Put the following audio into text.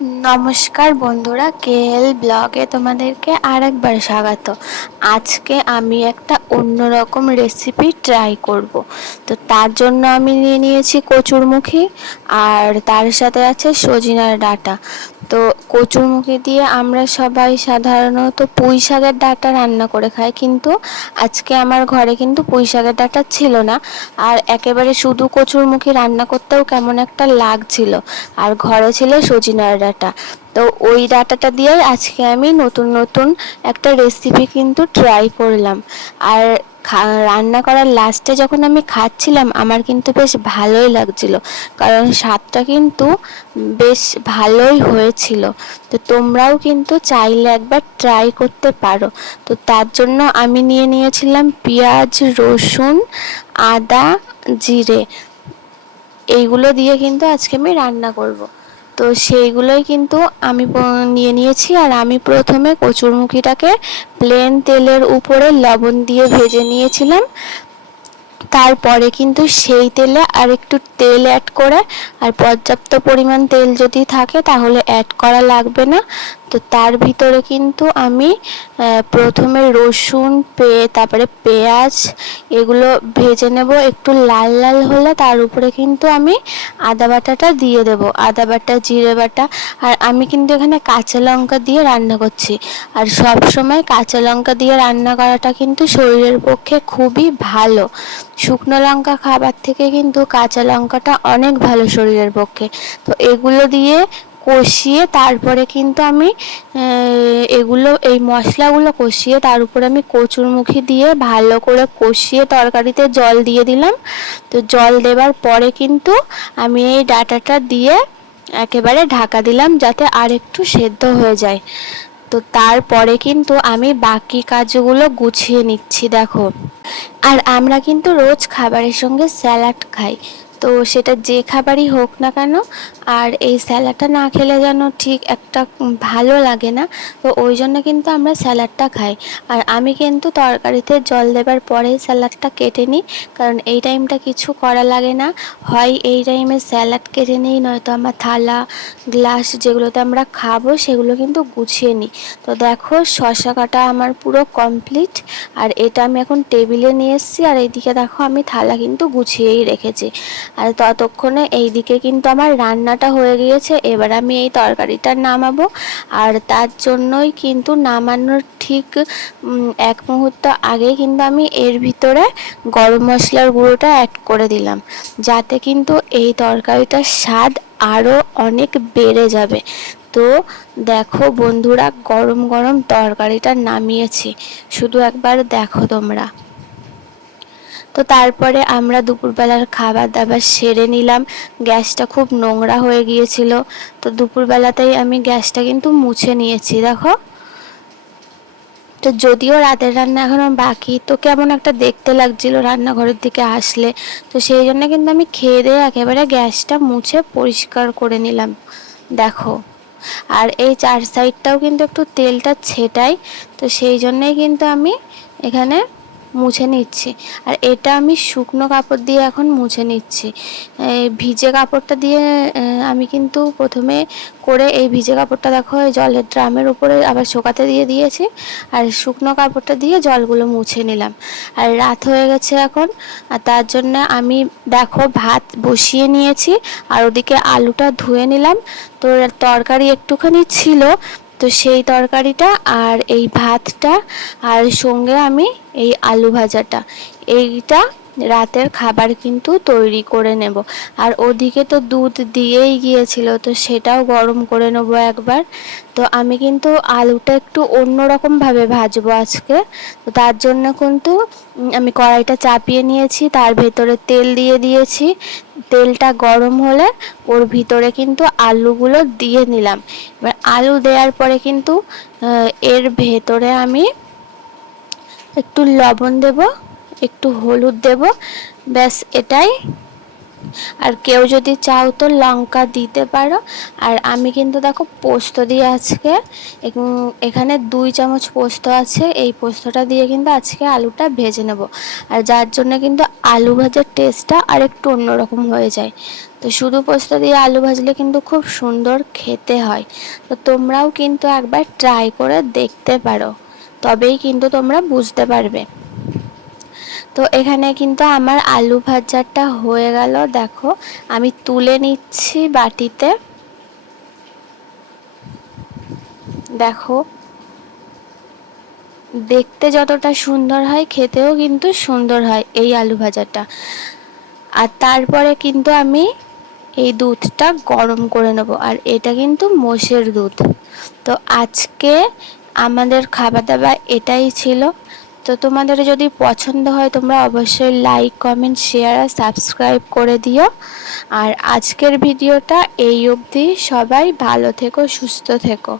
নমস্কার বন্ধুরা, কেএল ব্লগে তোমাদেরকে আরেকবার স্বাগত। আজকে আমি একটা অন্যরকম রেসিপি ট্রাই করব। তো তার জন্য আমি নিয়ে নিয়েছি কচুরমুখী, আর তার সাথে আছে সজিনার ডাঁটা। তো কচুরমুখী দিয়ে আমরা সবাই সাধারণত পুঁই শাকের ডাঁটা রান্না করে খাই, কিন্তু আজকে আমার ঘরে কিন্তু পুঁই শাকের ডাঁটা ছিল না, আর একেবারে শুধু কচুরমুখী রান্না করতেও কেমন একটা লাগছিল, আর ঘরে ছিল সজিনার ডাঁটা। তো ওই ডাঁটাটা দিয়েই আজকে আমি নতুন নতুন একটা রেসিপি কিন্তু ট্রাই করলাম। আর রান্না করার লাস্টে যখন আমি খাচ্ছিলাম আমার কিন্তু বেশ ভালোই লাগছিল, কারণ স্বাদটা কিন্তু বেশ ভালোই হয়েছিল। তো তোমরাও কিন্তু চাইলে একবার ট্রাই করতে পারো। তো তার জন্য আমি নিয়ে নিয়েছিলাম পেঁয়াজ, রসুন, আদা, জিরে, এইগুলো দিয়ে কিন্তু আজকে আমি রান্না করব। তো সেইগুলোই কিন্তু আমি নিয়ে নিয়েছি। আর আমি প্রথমে কচুরমুখীটাকে প্লেন তেলের উপরে লবণ দিয়ে ভেজে নিয়েছিলাম। তারপরে কিন্তু সেই তেলে আর একটু তেল অ্যাড করে, আর পর্যাপ্ত পরিমাণ তেল যদি থাকে তাহলে অ্যাড করা লাগবে না। তো তার ভিতরে কিন্তু আমি প্রথমে রসুন, তারপরে পেঁয়াজ, এগুলো ভেজে নেব। একটু লাল লাল হলে তার উপরে কিন্তু আমি আদা বাটাটা দিয়ে দেব, আদা বাটা, জিরে বাটা। আর আমি কিন্তু এখানে কাঁচা লঙ্কা দিয়ে রান্না করছি, আর সব সময় কাঁচা লঙ্কা দিয়ে রান্না করাটা কিন্তু শরীরের পক্ষে খুবই ভালো। শুকনো লঙ্কা খাবার থেকে কিন্তু কাঁচা লঙ্কাটা অনেক ভালো শরীরের পক্ষে। তো এগুলো দিয়ে কষিয়ে তারপরে কিন্তু আমি এই মশলাগুলো কষিয়ে তার উপরে আমি কচুরমুখী দিয়ে ভালো করে কষিয়ে তরকারিতে জল দিয়ে দিলাম। তো জল দেওয়ার পরে কিন্তু আমি এই ডাঁটাটা দিয়ে একেবারে ঢাকা দিলাম, যাতে আর একটু সেদ্ধ হয়ে যায়। তো তারপরে কিন্তু আমি বাকি কাজগুলো গুছিয়ে নিচ্ছি, দেখো। আর আমরা কিন্তু রোজ খাবারের সঙ্গে স্যালাড খাই, তো সেটা যে খাবারই হোক না কেন, আর এই স্যালাডটা না খেলে যেন ঠিক একটা ভালো লাগে না। তো ওই জন্য কিন্তু আমরা স্যালাডটা খাই। আর আমি কিন্তু তরকারিতে জল দেবার পরেই স্যালাডটা কেটে নিই, কারণ এই টাইমটা কিছু করা লাগে না। হয় এই টাইমে স্যালাড কেটে নিই, নয়তো আমার থালা, গ্লাস যেগুলোতে আমরা খাবো সেগুলো কিন্তু গুছিয়ে নিই। তো দেখো, শসা কাটা আমার পুরো কমপ্লিট, আর এটা আমি এখন টেবিলে নিয়ে এসেছি। আর এইদিকে দেখো আমি থালা কিন্তু গুছিয়েই রেখেছি। আর ততক্ষণে এইদিকে কিন্তু আমার রান্নাটা হয়ে গিয়েছে। এবার আমি এই তরকারিটা নামাবো, আর তার জন্যই কিন্তু নামানোর ঠিক এক মুহূর্ত আগে কিন্তু আমি এর ভিতরে গরম মশলার গুঁড়োটা অ্যাড করে দিলাম, যাতে কিন্তু এই তরকারিটার স্বাদ আরও অনেক বেড়ে যাবে। তো দেখো বন্ধুরা, গরম গরম তরকারিটা নামিয়েছি, শুধু একবার দেখো তোমরা। তো তারপরে আমরা দুপুরবেলার খাবার দাবার সেরে নিলাম। গ্যাসটা খুব নোংরা হয়ে গিয়েছিল, তো দুপুরবেলাতেই আমি গ্যাসটা কিন্তু মুছে নিয়েছি, দেখো। তো যদিও রাতের রান্না এখনো বাকি, তো কেমন একটা দেখতে লাগছিল রান্নাঘরের দিকে আসলে, তো সেই জন্য কিন্তু আমি খেয়ে দিয়ে একেবারে গ্যাসটা মুছে পরিষ্কার করে নিলাম, দেখো। আর এই চার সাইডটাও কিন্তু একটু তেলটা ছেটাই, তো সেই জন্যই কিন্তু আমি এখানে মুছে নিচ্ছি। আর এটা আমি শুকনো কাপড় দিয়ে এখন মুছে নিচ্ছি। এই ভিজে কাপড়টা দিয়ে আমি কিন্তু প্রথমে করে এই ভিজে কাপড়টা দেখো এই জলের ড্রামের উপরে আবার শুকাতে দিয়ে দিয়েছি, আর শুকনো কাপড়টা দিয়ে জলগুলো মুছে নিলাম। আর রাত হয়ে গেছে এখন, আর তার জন্য আমি দেখো ভাত বসিয়ে নিয়েছি, আর ওদিকে আলুটা ধুয়ে নিলাম। তো তরকারি একটুখানি ছিল, তো সেই তরকারিটা আর এই ভাতটা, আর সঙ্গে আমি এই আলু ভাজাটা, এইটা রাতের খাবার কিন্তু তৈরি করে নেব। আর ওদিকে তো দুধ দিয়েই গিয়েছিল, তো সেটাও গরম করে নেব একবার। তো আমি কিন্তু আলুটা একটু অন্যরকমভাবে ভাজবো আজকে। তো তার জন্য কিন্তু আমি কড়াইটা চাপিয়ে নিয়েছি, তার ভেতরে তেল দিয়ে দিয়েছি। তেলটা গরম হলে ওর ভিতরে কিন্তু আলুগুলো দিয়ে নিলাম। এবার আলু দেওয়ার পরে কিন্তু এর ভেতরে আমি একটু লবণ দেব, একটু হলুদ দেব, ব্যাস এটাই। আর কেউ যদি চাও তো লঙ্কা দিতে পারো। আর আমি কিন্তু দেখো পোস্ত দিয়ে আজকে এখানে 2 চামচ পোস্ত আছে, এই পোস্তটা দিয়ে কিন্তু আজকে আলুটা ভেজে নেব। আর যার জন্য কিন্তু আলু ভাজার টেস্টটা আর একটু অন্যরকম হয়ে যায়। তো শুধু পোস্ত দিয়ে আলু ভাজলে কিন্তু খুব সুন্দর খেতে হয়। তো তোমরাও কিন্তু একবার ট্রাই করে দেখতে পারো, তবেই কিন্তু তোমরা বুঝতে পারবে। তো এখানে কিন্তু আমার আলু ভাজাটা হয়ে গেল, দেখো আমি তুলে নিচ্ছি বাটিতে। দেখো দেখতে যতটা সুন্দর হয় খেতেও কিন্তু সুন্দর হয় এই আলু ভাজাটা। আর তারপরে কিন্তু আমি এই দুধটা গরম করে নেব, আর এটা কিন্তু মোষের দুধ। তো আজকে আমাদের খাবার দাবার এটাই ছিল। তো তোমাদের যদি পছন্দ হয় তোমরা অবশ্যই লাইক, কমেন্ট, শেয়ার আর সাবস্ক্রাইব করে দিও। আর আজকের ভিডিওটা এই অবধি। সবাই ভালো থেকো, সুস্থ থেকো।